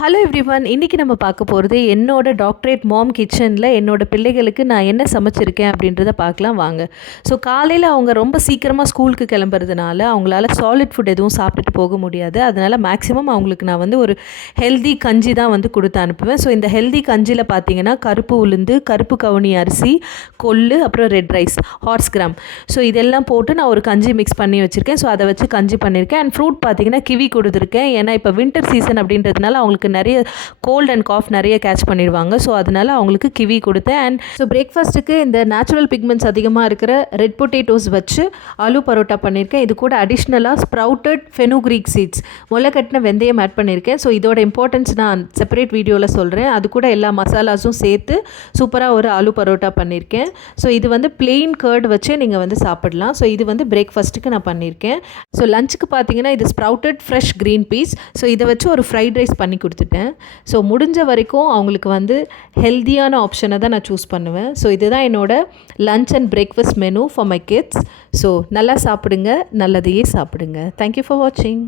Hello everyone, இன்றைக்கி நம்ம பார்க்க போகிறது என்னோட டாக்டரேட் மாம் கிச்சனில் என்னோட பிள்ளைகளுக்கு நான் என்ன சமைச்சிருக்கேன் அப்படின்றத பார்க்கலாம் வாங்க. ஸோ காலையில் அவங்க ரொம்ப சீக்கிரமாக ஸ்கூலுக்கு கிளம்புறதுனால அவங்களால சாலிட் ஃபுட் எதுவும் சாப்பிட்டுட்டு போக முடியாது. அதனால் மேக்ஸிமம் அவங்களுக்கு நான் வந்து ஒரு ஹெல்தி கஞ்சி தான் வந்து கொடுத்து அனுப்புவேன். ஸோ இந்த ஹெல்தி கஞ்சியில் பார்த்தீங்கன்னா கருப்பு உளுந்து, கருப்பு கவுனி அரிசி, கொள்ளு, அப்புறம் red rice, hours gram, so இதெல்லாம் போட்டு நான் ஒரு கஞ்சி மிக்ஸ் பண்ணி வச்சுருக்கேன். ஸோ அதை வச்சு கஞ்சி பண்ணியிருக்கேன். அண்ட் ஃப்ரூட் பார்த்தீங்கன்னா கிவி கொடுத்துருக்கேன். ஏன்னா இப்போ வின்டர் சீசன் அப்படின்றதுனால அவங்களுக்கு நிறைய கோல்ட் அண்ட் காஃப் நிறைய கேட்ச் பண்ணிடுவாங்க. ஸோ அதனால் அவங்களுக்கு கிவி கொடுத்தேன். அண்ட் ஸோ பிரேக்ஃபாஸ்ட்டுக்கு இந்த நேச்சுரல் பிக்மெண்ட்ஸ் அதிகமாக இருக்கிற ரெட் பொட்டேட்டோஸ் வச்சு ஆலு பரோட்டா பண்ணியிருக்கேன். இது கூட அடிஷ்னலாக ஸ்ப்ரவுட்டட் ஃபெனுக்ரீக் சீட்ஸ், முளைக்கட்டின வெந்தயம் ஆட் பண்ணியிருக்கேன். ஸோ இதோட இம்பார்ட்டன்ஸ் நான் செப்பரேட் வீடியோவில் சொல்கிறேன். அது கூட எல்லா மசாலாஸும் சேர்த்து சூப்பராக ஒரு ஆலு பரோட்டா பண்ணியிருக்கேன். ஸோ இது வந்து பிளெயின் கர்ட் வச்சு நீங்கள் வந்து சாப்பிடலாம். ஸோ இது வந்து பிரேக்ஃபாஸ்ட்டுக்கு நான் பண்ணியிருக்கேன். ஸோ லஞ்சுக்கு பார்த்தீங்கன்னா இது sprouted fresh green peas. So இதை வச்சு ஒரு ஃப்ரைட் ரைஸ் பண்ணி கொடுத்துட்டேன். ஸோ முடிஞ்ச வரைக்கும் அவங்களுக்கு வந்து ஹெல்த்தியான ஆப்ஷனை தான் நான் சூஸ் பண்ணுவேன். ஸோ இதுதான் என்னோடய lunch and breakfast menu for my kids. So நல்லா சாப்பிடுங்க, நல்லதையே சாப்பிடுங்க. தேங்க்யூ ஃபார் வாட்சிங்.